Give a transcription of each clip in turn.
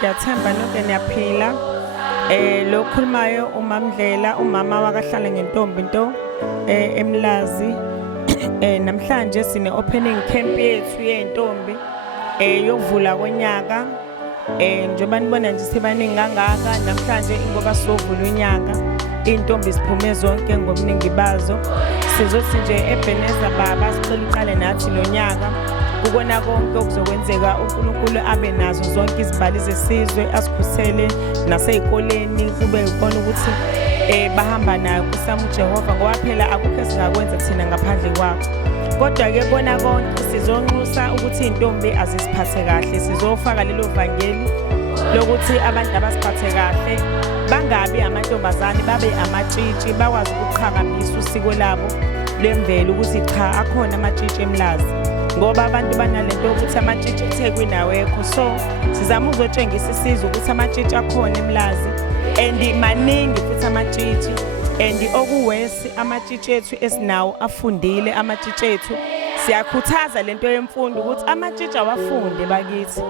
Ngiyathemba nonke niyaphila. Lo khulumayo uMamdlela, umama wakahlala ngentombi nto eMlazi. Namhlanje sine opening camp yethu yentombi yokuvula konyaka. Njengoba nibona nje sibaningi kangaka namhlanje ngoba sovula unyaka. Intombi siphume zonke ngomningi bazo. Sizothi nje eBeneza baba sicela uqale nathi lo nyaka. Ukona konke okuzokwenzeka uNkulunkulu abe nazo zonke izibali zesizwe asikhusele nasezikoleni kube ukona ukuthi bahamba nayo kusama uJehova ngoba phela akukho esingakwenza thina ngaphandle kwakho. Kodwa ke bona konke sizonxusa ukuthi intombi azisiphathe kahle, sizofaka lelo vangeli lokuthi abantu abasiphathe kahle bangabi amantombazane babe amatshitshi bakwazi ukuqhakamisa usiko labo lemvelo ukuthi cha akhona amatshitshi eMlazi. Ngoba abantu banalento ukuthi amatshitshi eThekwini awekho, so sizama ukuzotshengisa isizwe ukuthi amatshitshi akhona eMlazi and maningi futhi amatshitshi and okuwesi amatshitshi ethu esinawo afundile. Amatshitshi ethu siyakhuthaza lento yemfundo ukuthi amatshitshi awafunde bakithi,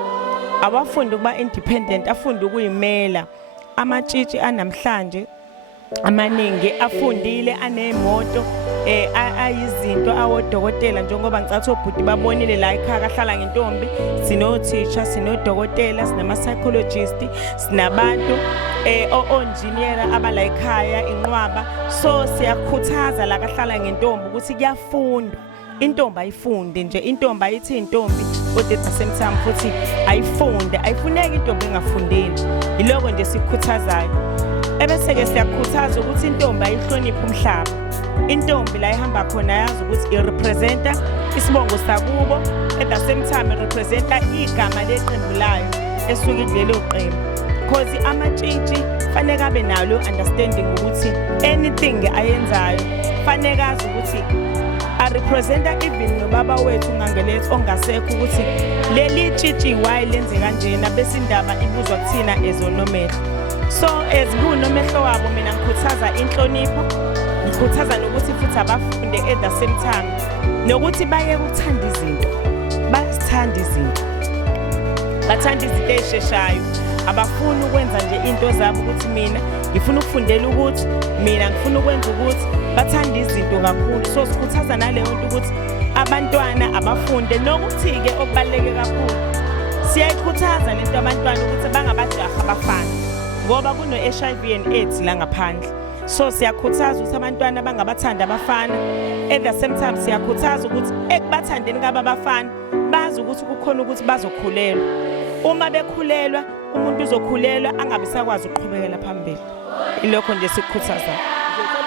awafunde ukuba independent, afunde ukuyimela. Amatshitshi anamhlanje amaningi afundile, anemoto ayizinto awodokotela njengoba ngicathi obhuti babonile la ekhaya kahlala ngentombi. Sino-teacher, sinodokotela, sinama-psychologist, sinabantu o-engineer abala ekhaya inqwaba. So siyakhuthaza la kahlala ngentombi ukuthi kuyafundwa. Intombi ayifunde nje, intombi ayithi intombi kodwa at the same time futhi ayifunde, ayifuneki intombi engafundile. Yiloko nje sikhuthazayo. Ebese-ke siyakhuthaza ukuthi intombi ayihloniphe umhlaba. Intombi la ihamba khona yazi ukuthi irepresenta isibongo sakubo, at the same time irepresenta igama leqembu layo esuke kulelo qembu. Because amatshitshi fanele abe nalo understanding ukuthi anything ayenzayo fanele azi ukuthi arepresenta even nobaba wethu ngangelethu ongasekho ukuthi leli tshitshi why lenze kanjena bese indaba ibuzwa kuthina ezonomehlo. So as kunomehlo wabo mina ngikhuthaza inhlonipho, ngikhuthaza nokuthi futhi abafunde at the same time nokuthi baye ukuthanda izinto, basithanda izinto, bathanda izinto ezisheshayo. Abafuni ukwenza nje into zabo ukuthi mina ngifuna ukufundela ukuthi, mina ngifuna ukwenza ukuthi, bathanda izinto kakhulu. So sikhuthaza naleyo nto ukuthi abantwana abafunde nokuthi-ke okubaluleke kakhulu siyayikhuthaza lento abantwana ukuthi bangabajaha abafana ngoba kuno-HIV and AIDS la ngaphandle. So siyakhuthaza ukuthi abantwana bangabathanda abafana, at the same time siyakhuthaza ukuthi ekubathandeni kaba abafana bazi ukuthi kukhona ukuthi bazokhulelwa. Uma bekhulelwa umuntu uzokhulelwa angabe sakwazi ukuqhubekela phambili. Ilokho nje sikukhuthaza.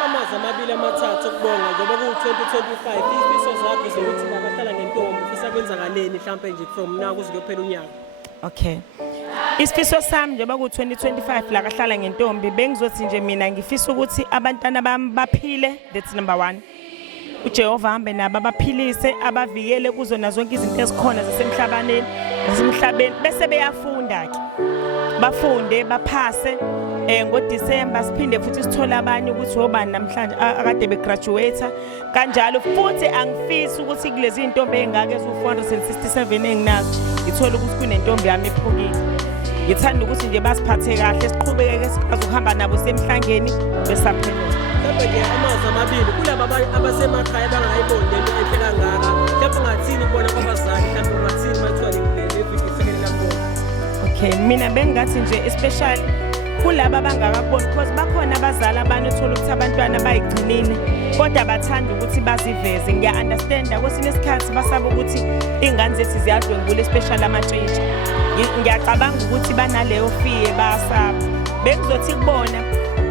Amazwi amabili amathathu okubonga ngoba ku-2025 izifiso zakho zokuthi bahlala ngentombi ufisa kwenzakaleni mhlawumbe nje from now kuze kuyophela unyaka. Okay. Isifiso sami njengoba ku-2025 la kahlala ngentombi bengizothi nje mina ngifisa ukuthi abantwana bami baphile, that's number 1. uJehova hambe nabo abaphilise, abavikele kuzona zonke izinto ezikhona zasemhlabeni bese beyafunda ke. Bafunde, baphase, ngoDisemba siphinde futhi sithola abanye ukuthi obani namhlanje akade begraduate kanjalo futhi angifisi ukuthi kulezi zintombi ezingaka ezu467 enginazo ngithola ukuthi kunentombi yami ephukile. Ngithanda ukuthi nje basiphathe kahle siqhubeke sikwazi ukuhamba nabo semhlangeni besaphelele. Mhlawumbe nje amazwi amabili kulabo abasemakhaya bangayiboni lento enhle kangaka. Mhlawumbe ungathini ukubona kwabazali mhlawumbe ungathini mathiwa le video isekelela khona. Okay, mina bengathi nje especially kulabo abangakaboni because bakhona abazali abanye uthola ukuthi abantwana bayigcinile kodwa bathanda ukuthi baziveze. Ngiya-understanda kwesinye isikhathi basaba ukuthi iy'ngane zethu ziyadlwengula especially amatshitshi. Ngiyacabanga ukuthi banaleyo fear bayasaba. Bekuzothi kubona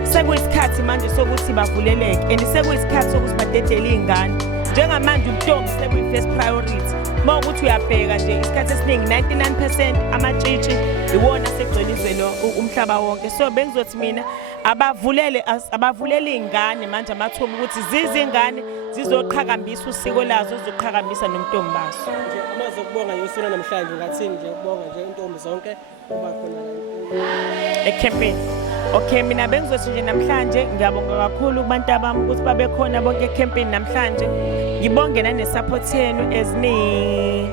sekuyisikhathi manje sokuthi bavuleleke and sekuyisikhathi sokuthi badedele iy'ngane. Njengamanje ubuntombi sekuyi-first priority. Uma ukuthi uyabheka nje isikhathi esiningi 99% amatshitshi iwona segcwele izwe umhlaba wonke. So bengizothi mina abavulele iy'ngane manje amathuba ukuthi zizingane zizoqhakambisa usiko lazo zizoqhakambisa nomntombi baso. Nje amazwi okubonga yosona namhlanje ngathini nje ukubonga nje intombi zonke kuba khona ecampaign. Okay, mina bengizothi nje namhlanje ngiyabonga kakhulu kubantu abami ukuthi babekhona bonke ecampaign namhlanje. Ngibonge nane-support yenu eziningi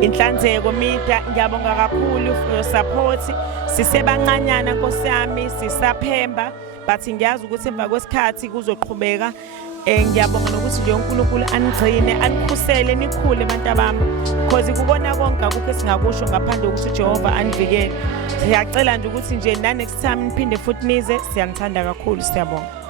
inhlanzeko media. Ngiyabonga kakhulu for your support. Sisebancanyana Nkosi yami sisaphemba but ngiyazi ukuthi emva kwesikhathi kuzoqhubeka. Ngiyabonga nokuthi nje uNkulunkulu anigcine anikhusele nikhule abantu abami because kubona konke akukho esingakusho ngaphandle kokuthi uJehova anivikele. Siyacela nje ukuthi nje next time niphinde futhi nize siyanithanda kakhulu siyabonga.